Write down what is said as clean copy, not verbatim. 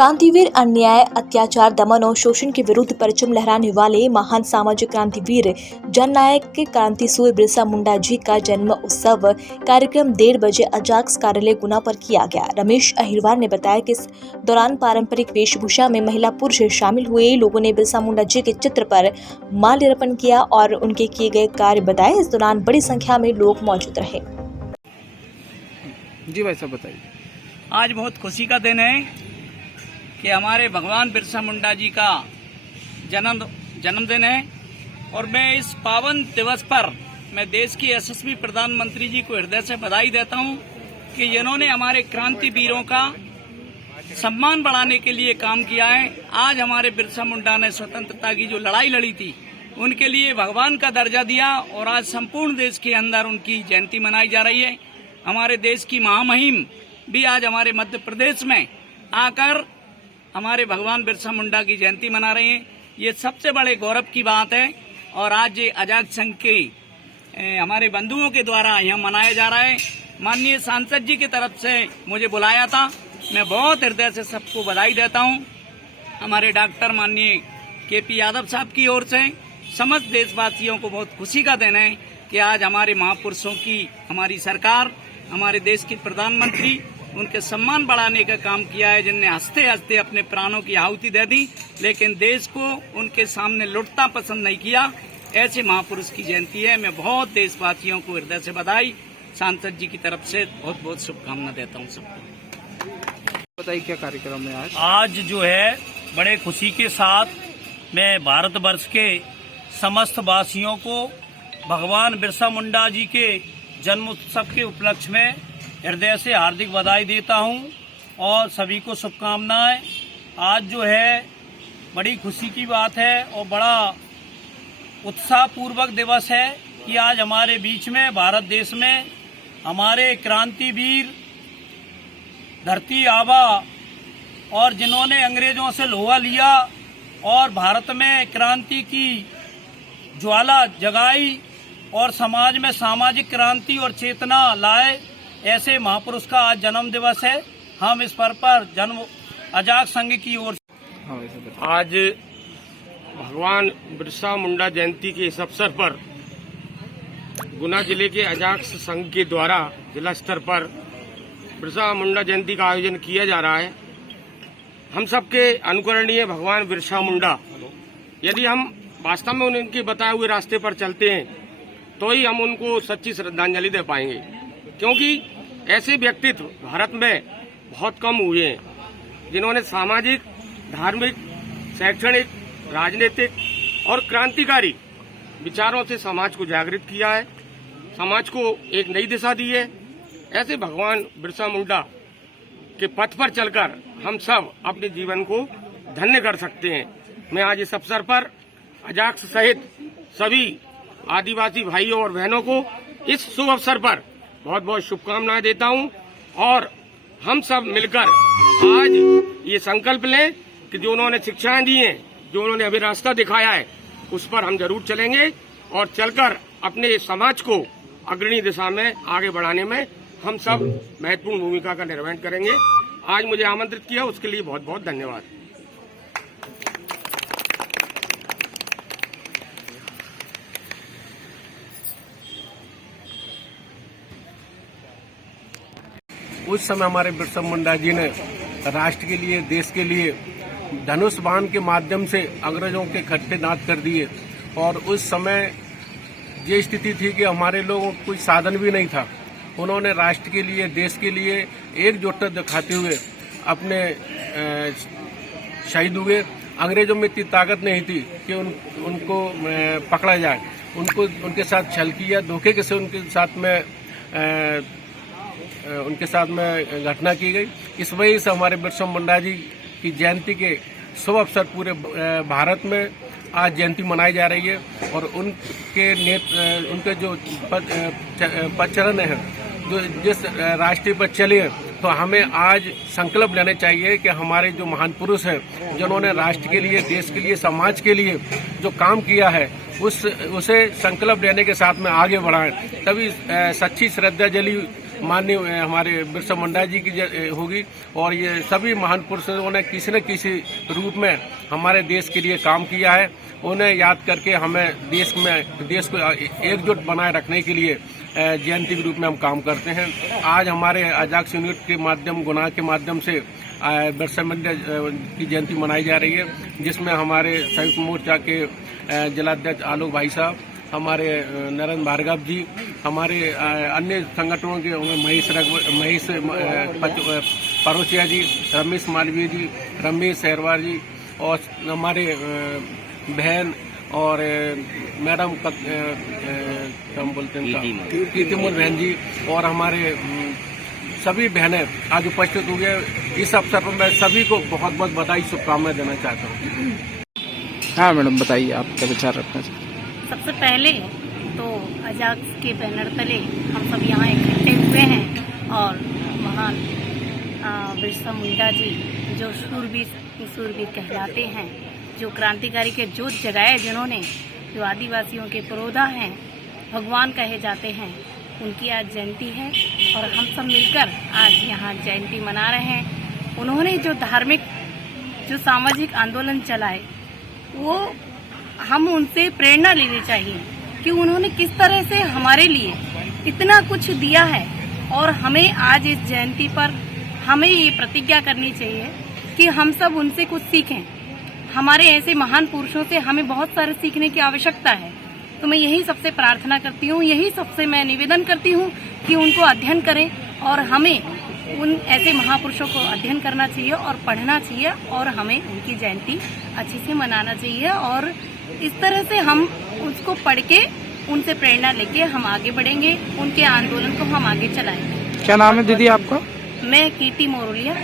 क्रांतिवीर अन्याय, अत्याचार, दमन और शोषण के विरुद्ध परचम लहराने वाले महान सामाजिक क्रांतिवीर जननायक क्रांतिसूर्य बिरसा मुंडा जी का जन्म उत्सव कार्यक्रम 1:30 बजे अजाक्स कार्यालय गुना पर किया गया। रमेश अहिरवार ने बताया कि इस दौरान पारंपरिक वेशभूषा में महिला पुरुष शामिल हुए। लोगों ने बिरसा मुंडा जी के चित्र पर माल्यार्पण किया और उनके किए गए कार्य बताए। इस दौरान बड़ी संख्या में लोग मौजूद रहे। जी भाई साहब बताइए। आज बहुत खुशी का दिन है कि हमारे भगवान बिरसा मुंडा जी का जन्मदिन है और मैं इस पावन दिवस पर मैं देश के यशस्वी प्रधानमंत्री जी को हृदय से बधाई देता हूं कि जिन्होंने हमारे क्रांतिवीरों का सम्मान बढ़ाने के लिए काम किया है। आज हमारे बिरसा मुंडा ने स्वतंत्रता की जो लड़ाई लड़ी थी उनके लिए भगवान का दर्जा दिया और आज संपूर्ण देश के अंदर उनकी जयंती मनाई जा रही है। हमारे देश की महामहिम भी आज हमारे मध्य प्रदेश में आकर हमारे भगवान बिरसा मुंडा की जयंती मना रहे हैं। ये सबसे बड़े गौरव की बात है और आज ये आजाद संघ के हमारे बंधुओं के द्वारा यहाँ मनाया जा रहा है। माननीय सांसद जी की तरफ से मुझे बुलाया था, मैं बहुत हृदय से सबको बधाई देता हूँ। हमारे डॉक्टर माननीय KP यादव साहब की ओर से समस्त देशवासियों को बहुत खुशी का दिन है कि आज हमारे महापुरुषों की हमारी सरकार, हमारे देश के प्रधानमंत्री उनके सम्मान बढ़ाने का काम किया है, जिनने हंसते हंसते अपने प्राणों की आहुति दे दी, लेकिन देश को उनके सामने लुटना पसंद नहीं किया। ऐसे महापुरुष की जयंती है। मैं बहुत देशवासियों को हृदय से बधाई, सांसद जी की तरफ से बहुत बहुत शुभकामना देता हूँ सबको। बताइए क्या कार्यक्रम है आज? आज जो है बड़े खुशी के साथ मैं भारतवर्ष के समस्त वासियों को भगवान बिरसा मुंडा जी के जन्म उत्सव के उपलक्ष्य में हृदय से हार्दिक बधाई देता हूं और सभी को शुभकामनाएं। आज जो है बड़ी खुशी की बात है और बड़ा उत्साहपूर्वक दिवस है कि आज हमारे बीच में भारत देश में हमारे क्रांतिवीर धरती आबा और जिन्होंने अंग्रेजों से लोहा लिया और भारत में क्रांति की ज्वाला जगाई और समाज में सामाजिक क्रांति और चेतना लाए, ऐसे महापुरुष का आज जन्म दिवस है। हम इस पर जन्म अजाक संघ की ओर आज भगवान बिरसा मुंडा जयंती के इस अवसर पर गुना जिले के अजाक संघ के द्वारा जिला स्तर पर बिरसा मुंडा जयंती का आयोजन किया जा रहा है। हम सबके अनुकरणीय भगवान बिरसा मुंडा, यदि हम वास्तव में उनके बताए हुए रास्ते पर चलते हैं तो ही हम उनको सच्ची श्रद्धांजलि दे पाएंगे, क्योंकि ऐसे व्यक्तित्व भारत में बहुत कम हुए हैं जिन्होंने सामाजिक, धार्मिक, शैक्षणिक, राजनीतिक और क्रांतिकारी विचारों से समाज को जागृत किया है, समाज को एक नई दिशा दी है। ऐसे भगवान बिरसा मुंडा के पथ पर चलकर हम सब अपने जीवन को धन्य कर सकते हैं। मैं आज इस अवसर पर अजाक्स सहित सभी आदिवासी भाइयों और बहनों को इस शुभ अवसर पर बहुत बहुत शुभकामनाएं देता हूं और हम सब मिलकर आज ये संकल्प लें कि जो उन्होंने शिक्षाएं दी हैं, जो उन्होंने अभी रास्ता दिखाया है, उस पर हम जरूर चलेंगे और चलकर अपने समाज को अग्रणी दिशा में आगे बढ़ाने में हम सब महत्वपूर्ण भूमिका का निर्वहन करेंगे। आज मुझे आमंत्रित किया उसके लिए बहुत बहुत धन्यवाद। उस समय हमारे बिरसा मुंडा जी ने राष्ट्र के लिए, देश के लिए धनुष बाण के माध्यम से अंग्रेजों के खट्टे दांत कर दिए और उस समय ये स्थिति थी कि हमारे लोगों को कोई साधन भी नहीं था। उन्होंने राष्ट्र के लिए, देश के लिए एकजुटता दिखाते हुए अपने शहीद हुए। अंग्रेजों में इतनी ताकत नहीं थी कि उनको पकड़ा जाए। उनके साथ छल किया, धोखे के से उनके साथ में घटना की गई। इस वजह से हमारे बिरसा मुंडा जी की जयंती के शुभ अवसर पूरे भारत में आज जयंती मनाई जा रही है और उनके जो पदचरण है, जो जिस रास्ते पर चले, तो हमें आज संकल्प लेने चाहिए कि हमारे जो महान पुरुष हैं, जिन्होंने राष्ट्र के लिए, देश के लिए, समाज के लिए जो काम किया है, उसे संकल्प लेने के साथ में आगे बढ़ाएं। तभी सच्ची श्रद्धांजलि माननीय हमारे बिरसा मुंडा जी की होगी। और ये सभी महान पुरुषों ने किसी न किसी रूप में हमारे देश के लिए काम किया है। उन्हें याद करके हमें देश को एकजुट बनाए रखने के लिए जयंती के रूप में हम काम करते हैं। आज हमारे अजाक्स यूनिट के माध्यम गुना के माध्यम से बिरसा मुंडा की जयंती मनाई जा रही है, जिसमें हमारे संयुक्त मोर्चा के जिलाध्यक्ष आलोक भाई साहब, हमारे नरेंद्र भार्गव जी, हमारे अन्य संगठनों के महेश परोचिया जी, रमेश मालवीय जी, रमेश सहरवार जी, और हमारे बहन और मैडम क्या बोलते हैं कीर्तिमोल बहन जी, और हमारे सभी बहनें आज उपस्थित हुए। इस अवसर पर मैं सभी को बहुत बहुत बधाई शुभकामनाएं देना चाहता हूँ। हाँ मैडम, बताइए आप क्या विचार रखना चाहते हैं। सबसे पहले तो अजाक्स के बैनर तले हम सब यहाँ इकट्ठे हुए हैं और महान बिरसा मुंडा जी जो शूरवीर कहलाते हैं, जो क्रांतिकारी के जोत जगाए जिन्होंने, जो आदिवासियों के पुरोधा हैं, भगवान कहे जाते हैं, उनकी आज जयंती है और हम सब मिलकर आज यहाँ जयंती मना रहे हैं। उन्होंने जो धार्मिक जो सामाजिक आंदोलन चलाए, वो हम उनसे प्रेरणा लेनी चाहिए कि उन्होंने किस तरह से हमारे लिए इतना कुछ दिया है। और हमें आज इस जयंती पर हमें ये प्रतिज्ञा करनी चाहिए कि हम सब उनसे कुछ सीखें। हमारे ऐसे महान पुरुषों से हमें बहुत सारे सीखने की आवश्यकता है। तो मैं यही सबसे प्रार्थना करती हूँ, यही सबसे मैं निवेदन करती हूँ कि उनको अध्ययन करें और हमें उन ऐसे महापुरुषों को अध्ययन करना चाहिए और पढ़ना चाहिए और हमें उनकी जयंती अच्छे से मनाना चाहिए। और इस तरह से हम उसको पढ़ के उनसे प्रेरणा लेके हम आगे बढ़ेंगे, उनके आंदोलन को हम आगे चलाएंगे। क्या नाम है दीदी आपका? मैं कीर्ति मोरलिया।